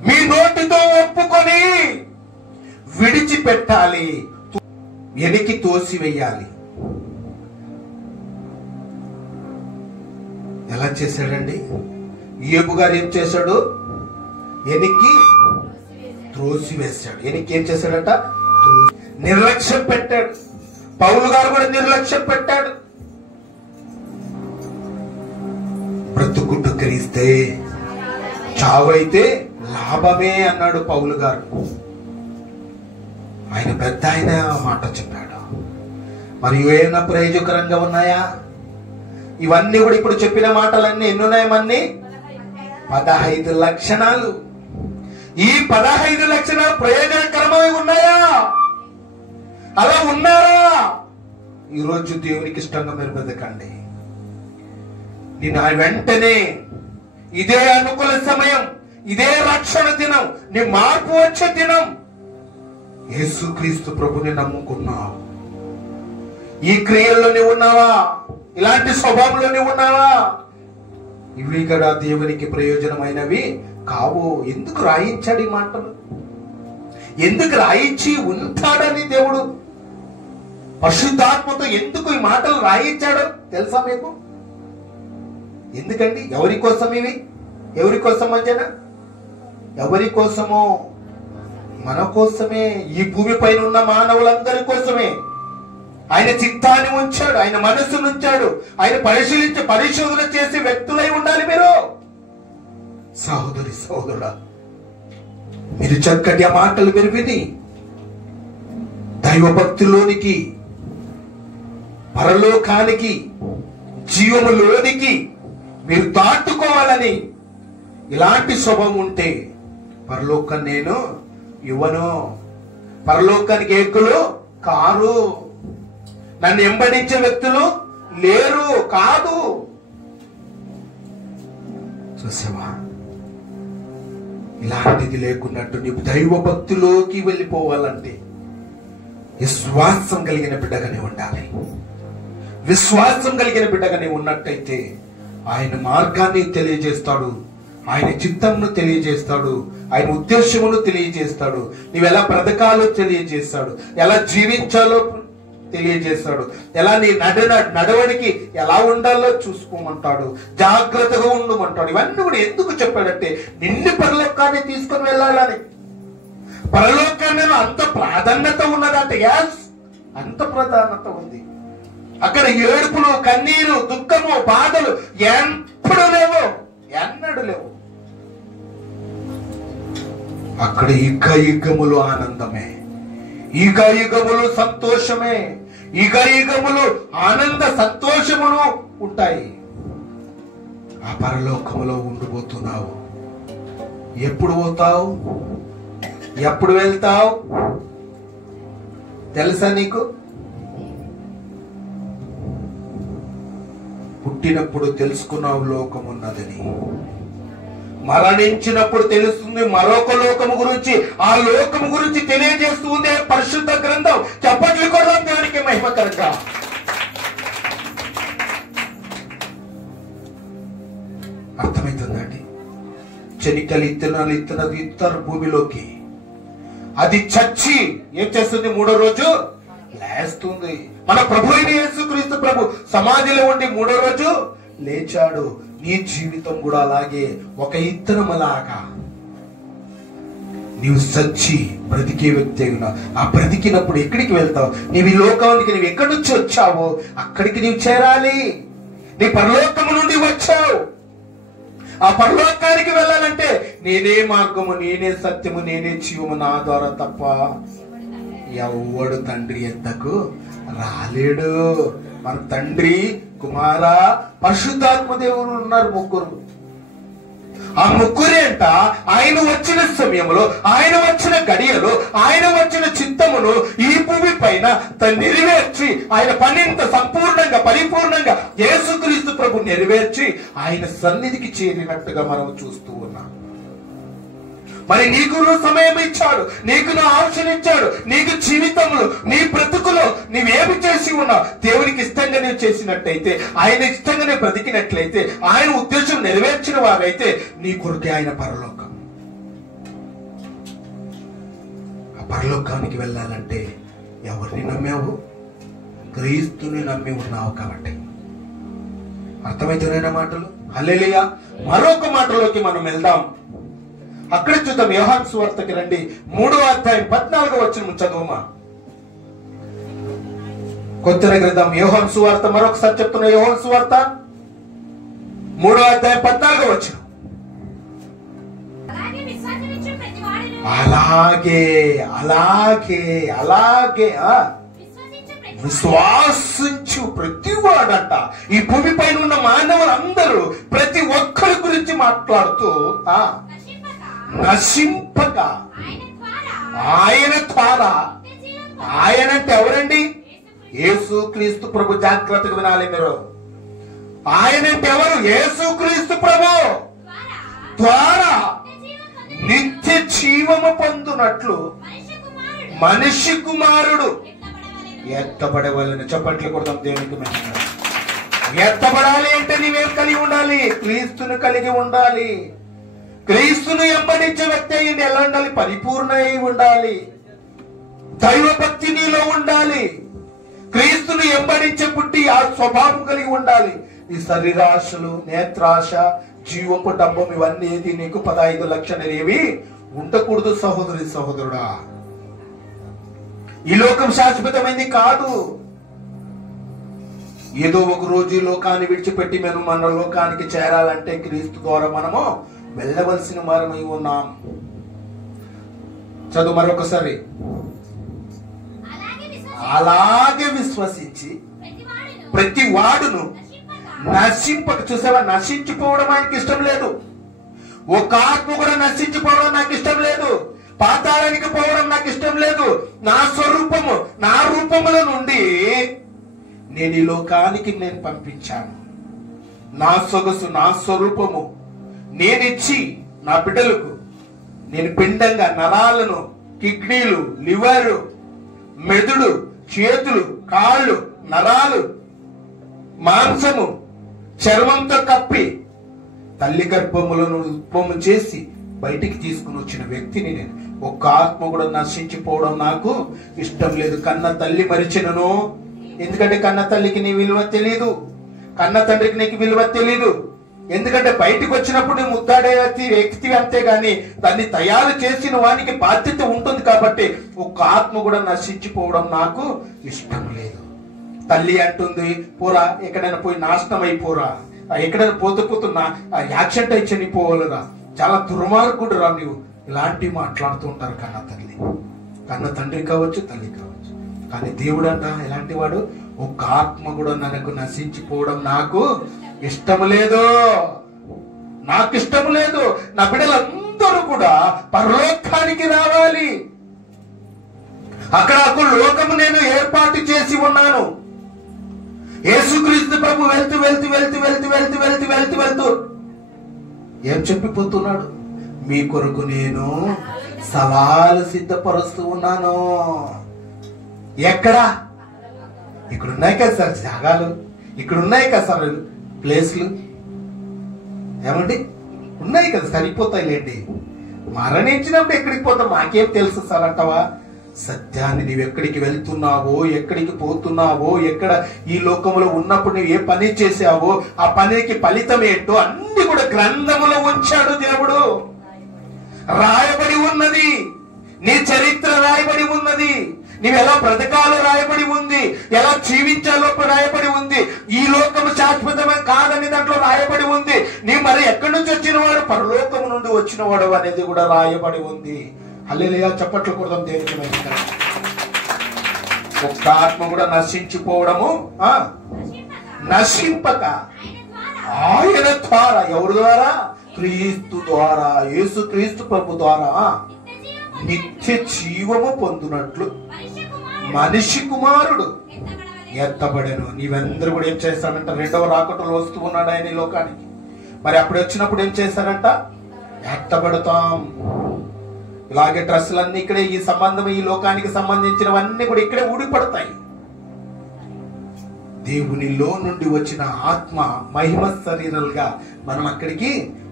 మీ నోటితో ఒప్పుకొని విడిచిపెట్టాలి, వెనక్కి తోసివేయాలి. ఎలా చేశాడండి? యోబు గారు ఏం చేశాడు? వెనక్కి త్రోసివేశాడు. వెనక్కి ఏం చేశాడట? నిర్లక్ష్యం పెట్టాడు. పౌలు గారు కూడా నిర్లక్ష్యం పెట్టాడు. బ్రతుకుడు క్రీస్తే, చావైతే లాభమే అన్నాడు పౌలు గారు. ఆయన పెద్ద ఆయన మాట చెప్పాడు. మరి ఏమైనా ప్రయోజకరంగా ఉన్నాయా? ఇవన్నీ కూడా ఇప్పుడు చెప్పిన మాటలన్నీ ఎన్నున్నాయి? మన్ని 15 లక్షణాలు. ఈ 15 లక్షణాలు ప్రయోజనకరమై ఉన్నాయా? అలా ఉన్నారా? ఈరోజు దేవునికి ఇష్టంగా మీరు బతకండి. నేను వెంటనే ఇదే అనుకూల సమయం, ఇదే రక్షణ దినం, నీ మార్పు వచ్చే దినం. యేసుక్రీస్తు ప్రభుని నమ్ముకున్నావు. ఈ క్రియల్లో నీవు ఉన్నావా? ఇలాంటి స్వభావంలో నీవు ఉన్నావా? ఇవి కూడా దేవునికి ప్రయోజనమైనవి కావు. ఎందుకు రాయించాడు ఈ మాటలు? ఎందుకు రాయించి ఉంటాడని దేవుడు పరిశుద్ధాత్మతో ఎందుకు ఈ మాటలు రాయించాడో తెలుసా మీకు? ఎందుకండి? ఎవరి కోసం ఇవి? ఎవరి కోసం అంజనా? ఎవరి కోసమో? మన కోసమే. ఈ భూమి పైన ఉన్న మానవులందరి కోసమే ఆయన చిత్తాన్ని ఉంచాడు, ఆయన మనస్సును ఉంచాడు. ఆయన పరిశోధన చేసే వ్యక్తులై ఉండాలి మీరు. సహోదరి సహోదరుడా, మీరు చక్కటి ఆ మాటలు మీరు విని దైవభక్తిలోనికి, పరలోకానికి, జీవములోనికి మీరు దాటుకోవాలని ఇలాంటి స్వభావం ఉంటే పరలోకం నేను ఇవ్వను, పరలోకానికి ఎక్కులు కారు, నన్ను వెంబడించే వ్యక్తులు లేరు, కాదు. చూసావా? ఇలాంటిది లేకున్నట్టు నీవు దైవ భక్తిలోకి వెళ్ళిపోవాలంటే విశ్వాసం కలిగిన బిడ్డగానే ఉండాలి. విశ్వాసం కలిగిన బిడ్డగానే ఉన్నట్టయితే ఆయన మార్గాన్ని తెలియజేస్తాడు, ఆయన చిత్తంను తెలియజేస్తాడు, ఆయన ఉద్దేశమును తెలియజేస్తాడు, నీవెలా బ్రతకాలో తెలియజేస్తాడు, ఎలా జీవించాలో తెలియజేస్తాడు, ఎలా నీ నడవడికి ఎలా ఉండాలో చూసుకోమంటాడు, జాగ్రత్తగా ఉండమంటాడు. ఇవన్నీ కూడా ఎందుకు చెప్పాడంటే నిన్ను పరలోకాన్ని తీసుకొని వెళ్ళాలని. పరలోకాన్ని అంత ప్రాధాన్యత ఉన్నదంటే యాస్ అంత ప్రాధాన్యత ఉంది. అక్కడ ఏడుపులు, కన్నీరు, దుఃఖము, బాధలు ఎప్పుడు లేవు, ఎన్నడూ లేవు. అక్కడ యుగములు ఆనందమే, యుగములు సంతోషమే, యుగములు ఆనంద సంతోషములు ఉంటాయి. ఆ పరలోకములో ఉండిపోతున్నావు. ఎప్పుడు పోతావు, ఎప్పుడు వెళ్తావు తెలుసా నీకు? పుట్టినప్పుడు తెలుసుకున్నావు లోకం ఉన్నదని, మరణించినప్పుడు తెలుస్తుంది మరొక లోకము గురించి. ఆ లోకము గురించి తెలియజేస్తుంది పరిశుద్ధ గ్రంథం. చప్పట్లు కొడదాం దేవునికి మహిమకరంగా. అర్థమవుతుందండి? చెనికలు ఇత్తనాలు భూమిలోకి, అది చచ్చి ఏం చేస్తుంది? 3వ రోజు లేస్తుంది. మన ప్రభు అయిన యేసుక్రీస్తు ప్రభు సమాధిలో ఉండి 3వ రోజు లేచాడు. నీ జీవితం కూడా అలాగే ఒక ఇత్తనమలాగా నీవు సచ్చి బ్రతికే వ్యక్తి అయినావు. ఆ బ్రతికినప్పుడు ఎక్కడికి వెళ్తావు? నీవు ఈ లోకానికి నీవు ఎక్కడి నుంచి వచ్చావో అక్కడికి నీవు చేరాలి. నీ పరలోకము నుండి వచ్చావు. ఆ పరలోకానికి వెళ్ళాలంటే నేనే మార్గము, నేనే సత్యము, నేనే జీవము, నా ద్వారా తప్ప ఎవడు తండ్రి ఎద్దకు రాలేడు. మన తండ్రి, కుమార, పరిశుద్ధాత్మ దేవుడు ఉన్నారు, ముగ్గురు. ఆ ముగ్గురేంట ఆయన వచ్చిన సమయంలో, ఆయన వచ్చిన గడియలో, ఆయన వచ్చిన చిత్తమును ఈ భూమి పైన నెరవేర్చి ఆయన పనింత సంపూర్ణంగా పరిపూర్ణంగా యేసుక్రీస్తు ప్రభు నెరవేర్చి ఆయన సన్నిధికి చేరినట్టుగా మనం చూస్తూ ఉన్నాం. మరి నీకు సమయం ఇచ్చాడు, నీకు నా ఆప్షన్ ఇచ్చాడు. నీకు జీవితంలో, నీ బ్రతుకులో నీవేమి చేసి ఉన్నావు? దేవునికి ఇష్టంగా నీవు చేసినట్టయితే, ఆయన ఇష్టంగా నీవు బ్రతికినట్లయితే, ఆయన ఉద్దేశం నెరవేర్చిన వారైతే నీ కొరకే ఆయన పరలోకం. ఆ పరలోకానికి వెళ్ళాలంటే ఎవరిని నమ్మావు? క్రీస్తుని నమ్మి ఉన్నావు కాబట్టి. అర్థమైతేనైనా మాటలు? హల్లెలూయా. మరొక మాటలోకి మనం వెళ్దాం. అక్కడ చూద్దాం. యోహాను సువార్తకి రండి, 3వ అధ్యాయం 14వ వచనం చదువుమా. కొత్త గ్రంథం యోహాను సువార్త, మరొకసారి చెప్తున్నా. యోహాను సువార్త 3వ అధ్యాయం 14వ వచనం. అలాగే అలాగే అలాగే విశ్వాసించు ప్రతివాడంట. ఈ భూమి పైన ఉన్న మానవులందరూ ప్రతి ఒక్కరి గురించి మాట్లాడుతూ నశింపగా ఆయన ద్వారా. ఆయన అంటే ఎవరండి? యేసుక్రీస్తు ప్రభు. జాగ్రత్తగా వినాలి మీరు. ఆయన అంటే ఎవరు? యేసుక్రీస్తు ప్రభు ద్వారా నిత్య జీవము పొందునట్లు మనిషి కుమారుడు ఎత్తబడవలని. చప్పట్లు కొడదాం దేవునికి. ఎత్తబడాలి అంటే నీవేం కలిగి ఉండాలి? క్రీస్తును కలిగి ఉండాలి. క్రీస్తును వెంబడించే వ్యక్తి అయ్యింది ఎలా ఉండాలి? పరిపూర్ణ అయి ఉండాలి. దైవభక్తి నీలో ఉండాలి. క్రీస్తును వెంబడించే పుట్టి ఆ స్వభావం కలిగి ఉండాలి. ఈ శరీరాశలు, నేత్రాశ, జీవపు డబ్బం ఇవన్నీ ఏది నీకు 15 లక్షణలేవి ఉండకూడదు సహోదరి సహోదరుడా. ఈ లోకం శాశ్వతమైంది కాదు. ఏదో ఒక రోజు ఈ లోకాన్ని విడిచిపెట్టి మేము మన లోకానికి చేరాలంటే క్రీస్తు ద్వారా మనము వెళ్ళవలసిన వారమై ఉన్నాం. చదువు మరొకసారి. అలాగే విశ్వసించి ప్రతి వాడును నశింపక. చూసావా? నశించిపోవడం ఆయనకి ఇష్టం లేదు. ఒక ఆత్మ కూడా నశించిపోవడం నాకు ఇష్టం లేదు. పాతాళానికి పోవడం నాకు ఇష్టం లేదు. నా స్వరూపము, నా రూపముల నుండి నేను ఈ లోకానికి నేను పంపించాను. నా సొగసు, నా స్వరూపము నేనిచ్చి నా బిడ్డలకు నేను పిండంగా నరాలను, కిడ్నీలు, లివరు, మెదుడు, చేతులు, కాళ్ళు, నరాలు, మాంసము, చర్మంతో కప్పి తల్లి గర్భములను ఉద్భవం చేసి బయటికి తీసుకుని వచ్చిన వ్యక్తిని నేను. ఒక్క ఆత్మ కూడా నశించిపోవడం నాకు ఇష్టం లేదు. కన్న తల్లి మరిచినను, ఎందుకంటే కన్న తల్లికి నీ విలువ తెలియదు, కన్న తండ్రికి నీకు విలువ తెలీదు. ఎందుకంటే బయటికి వచ్చినప్పుడు నువ్వు ముద్దాడే వ్యక్తి అంతేగాని దాన్ని తయారు చేసిన వానికి బాధ్యత ఉంటుంది. కాబట్టి ఒక్క ఆత్మ కూడా నశించిపోవడం నాకు ఇష్టం లేదు. తల్లి అంటుంది, పోరా ఎక్కడైనా పోయి నాశనం అయిపోరా, ఎక్కడైనా పోతున్నా యాక్సిడెంట్ అయి చనిపోవాలరా, చాలా దుర్మార్గుడు రా నీవు, ఇలాంటివి మాట్లాడుతూ ఉంటారు కన్న తల్లి. కన్న తండ్రి కావచ్చు, తల్లి కావచ్చు. కానీ దేవుడు అంట ఎలాంటి వాడు, ఒక్క ఆత్మ కూడా నాకు నశించిపోవడం నాకు ఇష్టం లేదు, నాకు ఇష్టం లేదు. నా బిడ్డలందరూ కూడా పరలోకానికి రావాలి. అక్కడ ఒక లోకము నేను ఏర్పాటు చేసి ఉన్నాను. యేసుక్రీస్తు ప్రభు వెళ్తూ వెళ్తూ వెళ్తూ వెళ్తూ వెళ్తూ వెళ్తూ వెళ్తూ వెళ్తూ ఏం చెప్పిపోతున్నాడు, మీ కొరకు నేను సవాలు సిద్ధపరుస్తూ ఉన్నాను. ఎక్కడా? ఇక్కడ ఉన్నాయి కదా సార్ జాగాలు, ఇక్కడ ఉన్నాయి కదా సార్ ప్లేస్లు, ఏమండి ఉన్నాయి కదా, సరిపోతాయి లేండి. మరణించినప్పుడు ఎక్కడికి పోతాం మాకేం తెలుసు సార్ అంటావా? సత్యాన్ని నీవు ఎక్కడికి వెళ్తున్నావో, ఎక్కడికి పోతున్నావో, ఎక్కడ ఈ లోకంలో ఉన్నప్పుడు నువ్వు ఏ పని చేసావో ఆ పనికి ఫలితం ఏంటో అన్ని కూడా గ్రంథములో ఉంచాడు దేవుడు. రాయబడి ఉన్నది, నీ చరిత్ర రాయబడి ఉన్నది, నీవు ఎలా బ్రతకాలో రాయబడి ఉంది, ఎలా జీవించాలో రాయబడి ఉంది. ఈ లోకము శాశ్వతమే కాదని దాంట్లో రాయబడి ఉంది. నీవు మరి ఎక్కడి నుంచి వచ్చినవాడు, పరలోకము నుండి వచ్చినవాడు అనేది కూడా రాయబడి ఉంది. హల్లెలూయా, చప్పట్లు కొడదాం దేవునికి మహిమ. ఒక్క ఆత్మ కూడా నశించిపోవడము నశింపక ఆయన ద్వారా, ఎవరి ద్వారా? క్రీస్తు ద్వారా, యేసు క్రీస్తు ప్రభు ద్వారా నిత్య జీవము పొందునట్లు మనిషి కుమారుడు ఎత్తబడెను. నీవందరూ కూడా ఏం చేస్తాడంట, రెండవ రాకటంలో వస్తూ ఉన్నాడు ఆయన ఈ లోకానికి. మరి అప్పుడు వచ్చినప్పుడు ఏం చేస్తాడంట, ఎత్తబడతాం. ఇలాగే డ్రెస్సులన్నీ ఇక్కడే, ఈ సంబంధం ఈ లోకానికి సంబంధించినవన్నీ కూడా ఇక్కడే ఊడిపడతాయి. దేవునిలో నుండి వచ్చిన ఆత్మ మహిమ శరీరాలుగా మనం అక్కడికి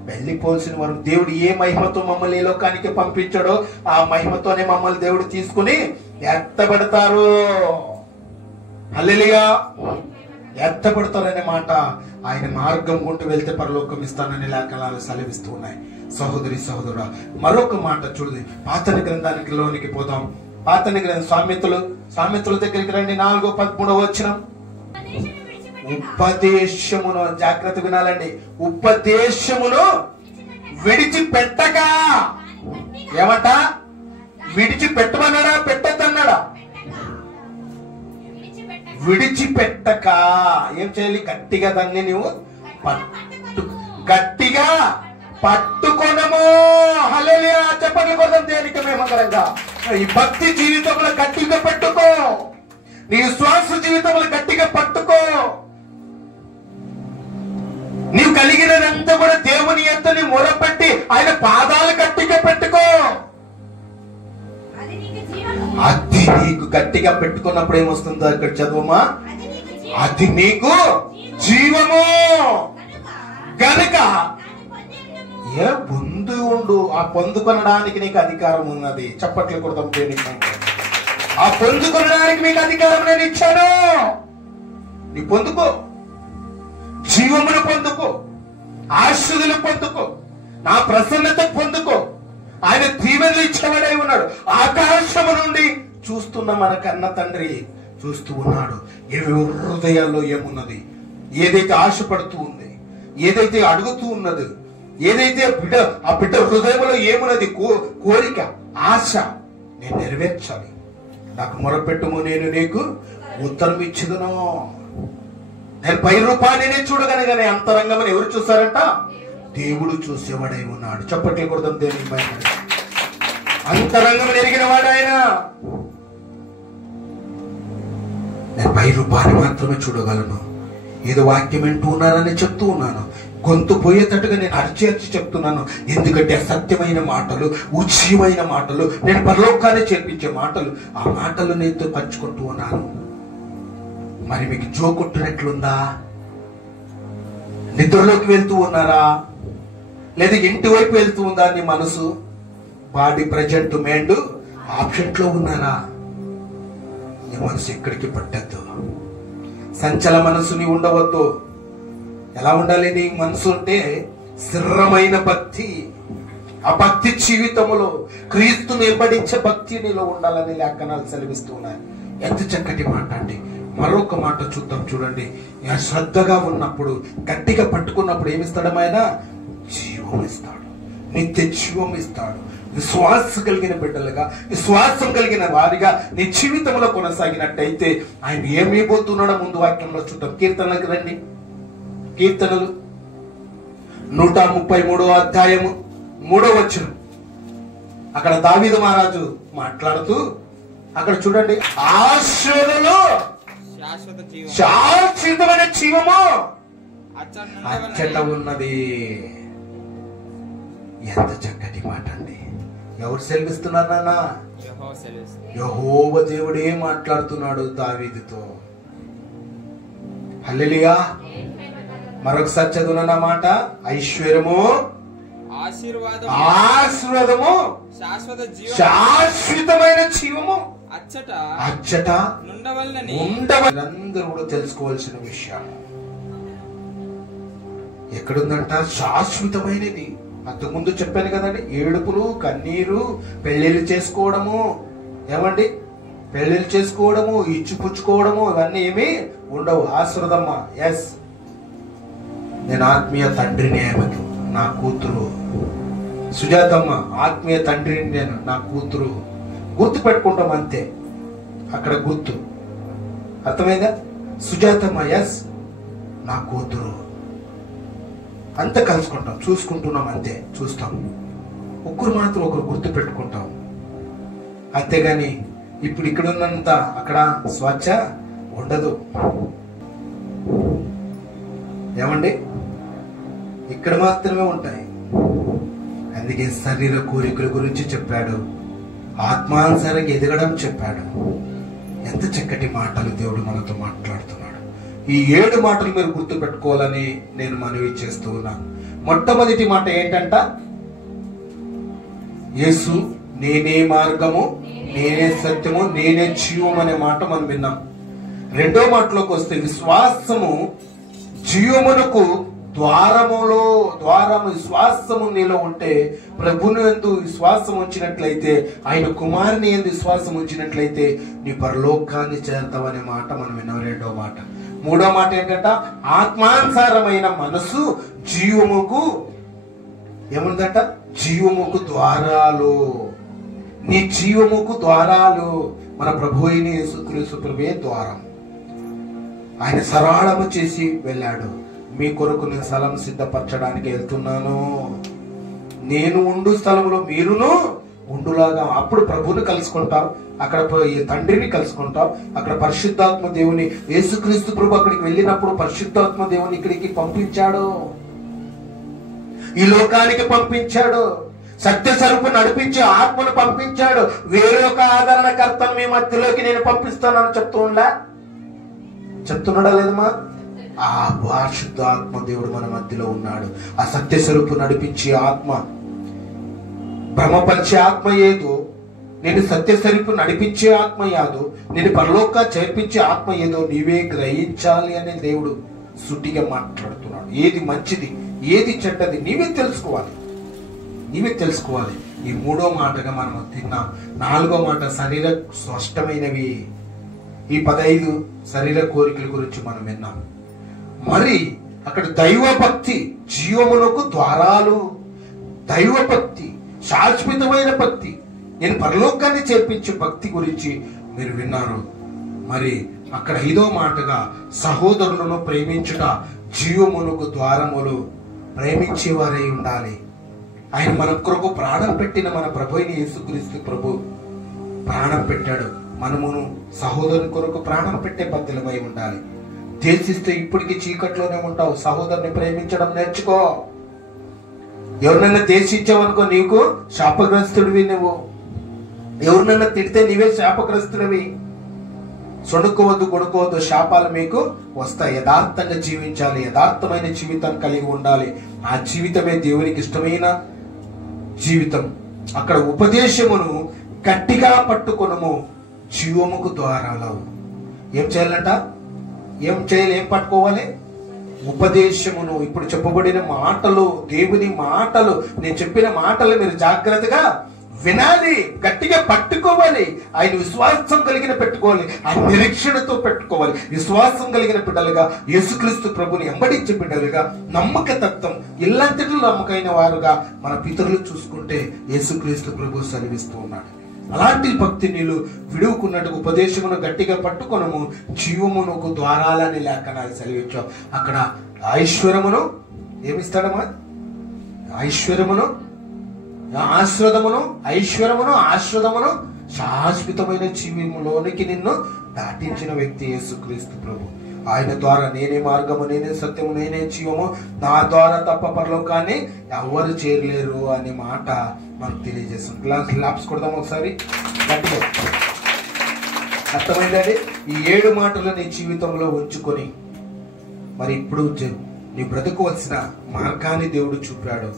వెళ్ళిపోవాల్సిన వారు. దేవుడు ఏ మహిమతో మమ్మల్ని ఈ లోకానికి పంపించాడో ఆ మహిమతోనే మమ్మల్ని దేవుడు తీసుకుని ఎత్తబడతారు. హల్లెలూయా, ఎత్తబడతారనే మాట ఆయన మార్గం గుంటూ వెళ్తే పరలోకం ఇస్తానని లేఖనాలు సెలవిస్తూ ఉన్నాయి. సహోదరి సహోదరుడా, మరొక మాట చూడు, పాత గ్రంథానికి లోనికి పోదాం. పాత గ్రంథం సామెతల దగ్గరికి రండి. 4:13 వచనం. ఉపదేశమును, జాగ్రత్త వినాలండి, ఉపదేశమును విడిచిపెట్టక. ఏమట? విడిచిపెట్టమన్నాడా, పెట్టద్దన్నాడా? విడిచిపెట్టక ఏం చేయాలి? గట్టిగా దాన్ని నువ్వు గట్టిగా పట్టుకొనము. హల్లెలూయా, చప్పట్లు కొడదాం దేనికి మేమందరంగా. ఈ భక్తి జీవితంలో గట్టిగా పట్టుకో, నీ విశ్వాస జీవితంలో గట్టిగా పట్టుకో. నీవు కలిగినంతా కూడా దేవుని యొద్ద మొరపెట్టి ఆయన పాదాలు గట్టిగా పెట్టుకో. అది నీకు గట్టిగా పెట్టుకున్నప్పుడు ఏమొస్తుందో ఇక్కడ చదువుమా. అది నీకు జీవము గనుక ఏ పొందు ఉండు. ఆ పొందుకొనడానికి నీకు అధికారం ఉన్నది. చప్పట్లు కొడదాం దేనికి. ఆ పొందుకొనడానికి మీకు అధికారం నేను ఇచ్చాను. నీ పొందుకో, జీవమును పొందుకో, ఆశీర్వాదాలు పొందుకో, నా ప్రసన్నత పొందుకో. ఆయన దీవెనలు ఇచ్చేవాడై ఉన్నాడు. ఆకాశము నుండి చూస్తున్న మన కన్న తండ్రి చూస్తూ ఉన్నాడు. హృదయాల్లో ఏమున్నది, ఏదైతే ఆశపడుతూ ఉంది, ఏదైతే అడుగుతూ ఉన్నది, ఏదైతే ఆ బిడ్డ హృదయంలో ఏమున్నది, కోరిక, ఆశ నేను నెరవేర్చాలి. నాకు మొరపెట్టుము, నేను నీకు ఉత్తరం ఇచ్చుదును. నేను పై రూపాన్ని చూడగలగానే అంతరంగమని ఎవరు చూస్తారంట? దేవుడు చూసేవాడై ఉన్నాడు. చప్పట్లు కొడదాం దేవునికి మహిమ. అంతరంగం ఎరిగిన వాడు ఆయన. నేను పై రూపాన్ని మాత్రమే చూడగలను. ఏదో వాక్యం వింటూ ఉన్నానని చెప్తూ ఉన్నాను. గొంతు పోయేటట్టుగా నేను అరిచి చెప్తున్నాను. ఎందుకంటే అసత్యమైన మాటలు, ఉచితమైన మాటలు, నేను పరలోకాన్ని చేర్పించే మాటలు, ఆ మాటలు నేను పంచుకుంటూ ఉన్నాను. మరి మీకు జోకొట్టినట్లుందా? నిద్రలోకి వెళ్తూ ఉన్నారా? లేదా ఇంటి వైపు వెళ్తూ ఉందా నీ మనసు? బాడీ ప్రజెంట్ మైండ్ ఆబ్సెంట్ లో ఉన్నారా? నీ మనసు ఎక్కడికి పట్టద్దు. సంచల మనసుని ఉండవద్దు. ఎలా ఉండాలి నీ మనసు అంటే? స్థిరమైన భక్తి. ఆ భక్తి జీవితంలో క్రీస్తుని వెంబడించే భక్తి నీలో ఉండాలని లేఖనాలు సెలవిస్తూ ఉన్నాయి. ఎంత చక్కటి మాట అండి. మరొక మాట చూద్దాం, చూడండి. శ్రద్ధగా ఉన్నప్పుడు, గట్టిగా పట్టుకున్నప్పుడు ఏమిస్తాడు ఆయన? జీవం ఇస్తాడు, నిత్య జీవం ఇస్తాడు. విశ్వాసం కలిగిన బిడ్డలుగా, విశ్వాసం కలిగిన వారిగా నీ జీవితంలో కొనసాగినట్టయితే ఆయన ఏమైపోతున్నాడో ముందు వాక్యంలో చూద్దాం. కీర్తనలకు రండి. కీర్తనలు 133వ అధ్యాయము 3వ వచనం. అక్కడ దావీదు మహారాజు మాట్లాడుతూ అక్కడ చూడండి, ఆశ్రయములో శాశ్వతమైన జీవము అచ్చట ఉన్నది. ఎంత చక్కటి మాట అండి. ఎవరు సెలవిస్తున్నారు నాన్న? యెహోవా దేవుడే మాట్లాడుతున్నాడు దావీదుతో. హల్లెలూయా. మరొకసారి చదువున మాట. ఐశ్వర్యము, ఆశీర్వాదము, శాశ్వతమైన జీవము అచ్చట ఉండవలెనని అందరూ కూడా తెలుసుకోవాల్సిన విషయం. ఎక్కడుందంట? శాశ్వతమైనది. అంతకుముందు చెప్పాను కదండి, ఏడుపులు, కన్నీరు, పెళ్లిళ్ళు చేసుకోవడము, ఏమండి పెళ్లిళ్ళు చేసుకోవడము, ఇచ్చిపుచ్చుకోవడము, ఇవన్నీ ఏమి ఉండవు. ఆశ్రదమ్మ, ఎస్, నేను ఆత్మీయ తండ్రిని, ఆమెకు నా కూతురు. సుజాతమ్మ, ఆత్మీయ తండ్రిని నేను, నా కూతురు. గుర్తు పెట్టుకుంటాం అంతే. అక్కడ గుర్తు అర్థమైందా? సుజాతమ్మ, ఎస్, నా కూతురు. అంత కలుసుకుంటాం, చూసుకుంటున్నాం అంతే, చూస్తాం. ఒకరు మాత్రం ఒకరు గుర్తు పెట్టుకుంటాం. అంతేగాని ఇప్పుడు ఇక్కడ ఉన్నంత అక్కడ స్వచ్ఛ ఉండదు. ఏమండి? ఇక్కడ మాత్రమే ఉంటాయి. అందుకే శరీర కోరికల గురించి చెప్పాడు, ఆత్మానుసారంగా ఎదగడం చెప్పాడు. ఎంత చక్కటి మాటలు దేవుడు మనతో మాట్లాడుతున్నాడు. ఈ 7 మాటలు మీరు గుర్తు పెట్టుకోవాలని నేను మనవి చేస్తూ ఉన్నాను. మొట్టమొదటి మాట ఏంటంట? యేసు నేనే మార్గము, నేనే సత్యము, నేనే జీవం అనే మాట మనం విన్నాం. రెండో మాటలోకి వస్తే విశ్వాసము జీవమునకు ద్వారము. విశ్వాసము నీలో ఉంటే, ప్రభుని యందు విశ్వాసం ఉంచినట్లయితే, ఆయన కుమారుని యందు విశ్వాసం ఉంచినట్లయితే నీ పరలోకాన్ని చేరుతావనే మాట మనం విన్నాం. రెండో మాట. మూడో మాట ఏంటంట? ఆత్మానుసారమైన మనసు జీవముకు ఏముందట? జీవముకు ద్వారాలు. నీ జీవముకు ద్వారాలు మన ప్రభు అయిన యేసుక్రీస్తు ప్రభువే ద్వారం. ఆయన సరళము చేసి వెళ్ళాడు. మీ కొరకు నేను స్థలం సిద్ధపరచడానికి వెళ్తున్నాను. నేను ఉండు స్థలంలో మీరును ఉండులాగా. అప్పుడు ప్రభుని కలుసుకుంటాం, అక్కడ తండ్రిని కలుసుకుంటాం, అక్కడ పరిశుద్ధాత్మ దేవుని, యేసుక్రీస్తు ప్రభు అక్కడికి వెళ్ళినప్పుడు పరిశుద్ధాత్మ దేవుని ఇక్కడికి పంపించాడు, ఈ లోకానికి పంపించాడు. సత్య స్వరూపు నడిపించి ఆత్మను పంపించాడు. వేరొక ఆదరణకర్తను మీ మధ్యలోకి నేను పంపిస్తానని చెప్తున్నాడా లేదమ్మా? ఆ పరిశుద్ధాత్మ దేవుడు మన మధ్యలో ఉన్నాడు. ఆ సత్య స్వరూపు నడిపించే ఆత్మ, భ్రమపరిచే ఆత్మ ఏదో, నేను సత్య స్వరూపు నడిపించే ఆత్మ యాదో, నేను పరలోక చేర్పించే ఆత్మ ఏదో నీవే గ్రహించాలి అనే దేవుడు సుటిగా మాట్లాడుతున్నాడు. ఏది మంచిది, ఏది చెడ్డది నీవే తెలుసుకోవాలి. ఈ మూడో మాటగా మనం తిన్నాం. నాలుగో మాట శరీర స్పష్టమైనవి. ఈ 15 శరీర కోరికల గురించి మనం విన్నాం. మరి అక్కడ దైవభక్తి జీవమునకు ద్వారాలు. దైవభక్తి, శాశ్వతమైన భక్తి, నేను పరలోకాన్ని చేర్పించే భక్తి గురించి మీరు విన్నారు. మరి అక్కడ 5వ మాటగా సహోదరులను ప్రేమించుట జీవమునకు ద్వారములు. ప్రేమించేవారై ఉండాలి. ఆయన మన కొరకు ప్రాణం పెట్టిన మన ప్రభు అయిన యేసుక్రీస్తు ప్రభు ప్రాణం పెట్టాడు. మనమును సహోదరుని కొరకు ప్రాణం పెట్టే బద్దలమై ఉండాలి. ఉద్దేశిస్తే ఇప్పటికీ చీకట్లోనే ఉంటావు. సహోదరుని ప్రేమించడం నేర్చుకో. ఎవరినైనా ద్వేషించావనుకో నీకు శాపగ్రస్తుడివి. నువ్వు ఎవరినైనా తిడితే నీవే శాపగ్రస్తుడివి. సొడుకోవద్దు, కొడుకోవద్దు, శాపాలు మీకు వస్తాయి. యథార్థంగా జీవించాలి, యథార్థమైన జీవితం కలిగి ఉండాలి. ఆ జీవితమే దేవునికి ఇష్టమైన జీవితం. అక్కడ ఉపదేశమును గట్టిగా పట్టుకొనుము, జీవముకు ద్వారాలు. ఏం చేయాలంట? ఏం చేయాలి? ఏం పట్టుకోవాలి? ఉపదేశమును. ఇప్పుడు చెప్పబడిన మాటలు, దేవుని మాటలు, నేను చెప్పిన మాటలు మీరు జాగ్రత్తగా వినాలి, గట్టిగా పట్టుకోవాలి. ఆయన విశ్వాసం కలిగిన పెట్టుకోవాలి, ఆయన నిరీక్షణతో పెట్టుకోవాలి. విశ్వాసం కలిగిన బిడ్డలుగా, యేసుక్రీస్తు ప్రభుని వెంబడించే బిడ్డలుగా, నమ్మక తత్వం ఇల్లంతటిలో నమ్మకైన వారుగా మన పితరులు చూసుకుంటే యేసుక్రీస్తు ప్రభు సెలవిస్తూ ఉన్నాడు. అలాంటి భక్తి నీళ్ళు విడువుకున్నట్టు ఉపదేశమును గట్టిగా పట్టుకొనము, జీవమునకు ద్వారాలని లేఖనాలు సెలవిచ్చావు. అక్కడ ఐశ్వర్యమును ఏమిస్తాడమ్మా? ఐశ్వర్యమును, ఆశ్రదమును శాశ్వతమైన జీవములోనికి నిన్ను దాటించిన వ్యక్తి యేసుక్రీస్తు ప్రభు. ఆయన ద్వారా నేనే మార్గము, నేనే సత్యము, నేనే జీవము, నా ద్వారా తప్ప పరలోకాన్ని ఎవరు చేరలేరు అనే మాట మనకు తెలియజేస్తాం. క్లాప్స్ కొడదాం ఒకసారి. అర్థమైందండి? ఈ 7 మాటలు నీ జీవితంలో ఉంచుకొని మరి ఇప్పుడు నీ బ్రతుకోవలసిన మార్గాన్ని దేవుడు చూపాడు.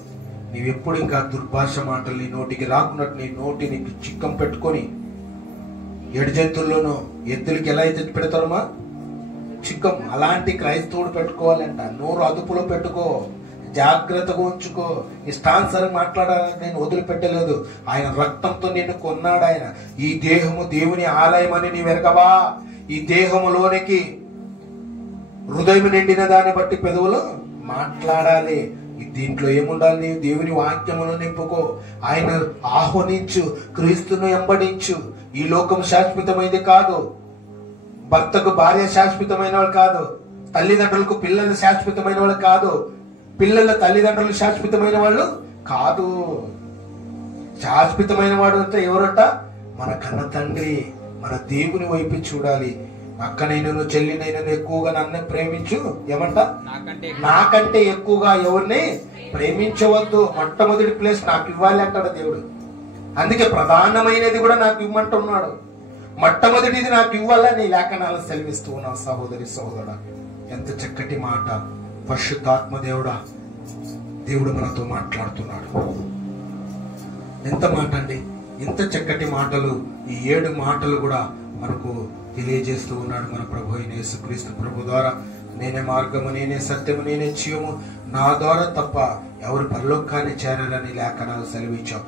నీవెప్పుడు ఇంకా దుర్భాష మాటలు నీ నోటికి రాకున్నట్టు నీ నోటిని చిక్కం పెట్టుకొని, 7 జంతువుల్లోనూ ఎద్దులకి ఎలా అయితే పెడతారమ్మా చిక్కం, అలాంటి క్రైస్తవుడు పెట్టుకోవాలంట. నోరు అదుపులో పెట్టుకో, జాగ్రత్తగా ఉంచుకో. ఇష్టానుసారం మాట్లాడాలని నేను వదిలిపెట్టలేదు. ఆయన రక్తంతో నిన్ను కొన్నాడు. ఆయన ఈ దేహము దేవుని ఆలయం అని నీ వెరగవా? ఈ దేహములోనికి హృదయం నిండిన దాన్ని బట్టి పెదవులు మాట్లాడాలి. దీంట్లో ఏముండాలి? నీవు దేవుని వాక్యమును నింపుకో, ఆయన ఆహ్వానించు, క్రీస్తును వెంబడించు. ఈ లోకం శాశ్వతమైనది కాదు, భర్తకు భార్య శాశ్వతమైన వాళ్ళు కాదు, తల్లిదండ్రులకు పిల్లలు శాశ్వతమైన వాళ్ళు కాదు, పిల్లల తల్లిదండ్రులు శాశ్వతమైన వాళ్ళు కాదు. శాశ్వతమైన వాడు అంటే ఎవరంట? మన కన్న తండ్రి, మన దేవుని వైపు చూడాలి. అక్కనైనా చెల్లినైనా ఎక్కువగా నన్ను ప్రేమించు. ఏమంట? నాకంటే ఎక్కువగా ఎవరిని ప్రేమించవద్దు. మొట్టమొదటి ప్లేస్ నాకు ఇవ్వాలి అంటాడు దేవుడు. అందుకే ప్రధానమైనది కూడా నాకు ఇవ్వమంటున్నాడు. మొట్టమొదటిది నాకు ఇవ్వాలని లేఖనాలు సెలవిస్తూ ఉన్నావు. సహోదరి సహోదరుడా, ఎంత చక్కటి మాట! పరిశుద్ధాత్మ దేవుడా, దేవుడు మనతో మాట్లాడుతున్నాడు. ఎంత మాట అండి! ఎంత చక్కటి మాటలు! ఈ 7 మాటలు కూడా మనకు తెలియజేస్తూ ఉన్నాడు మన ప్రభు అయిన యేసుక్రీస్తు ప్రభు ద్వారా. నేనే మార్గము, నేనే సత్యము, నేనే జీవము, నా ద్వారా తప్ప ఎవరు పరలోకాన్ని చేరాలని లేఖనాలు సెలవిచ్చావు.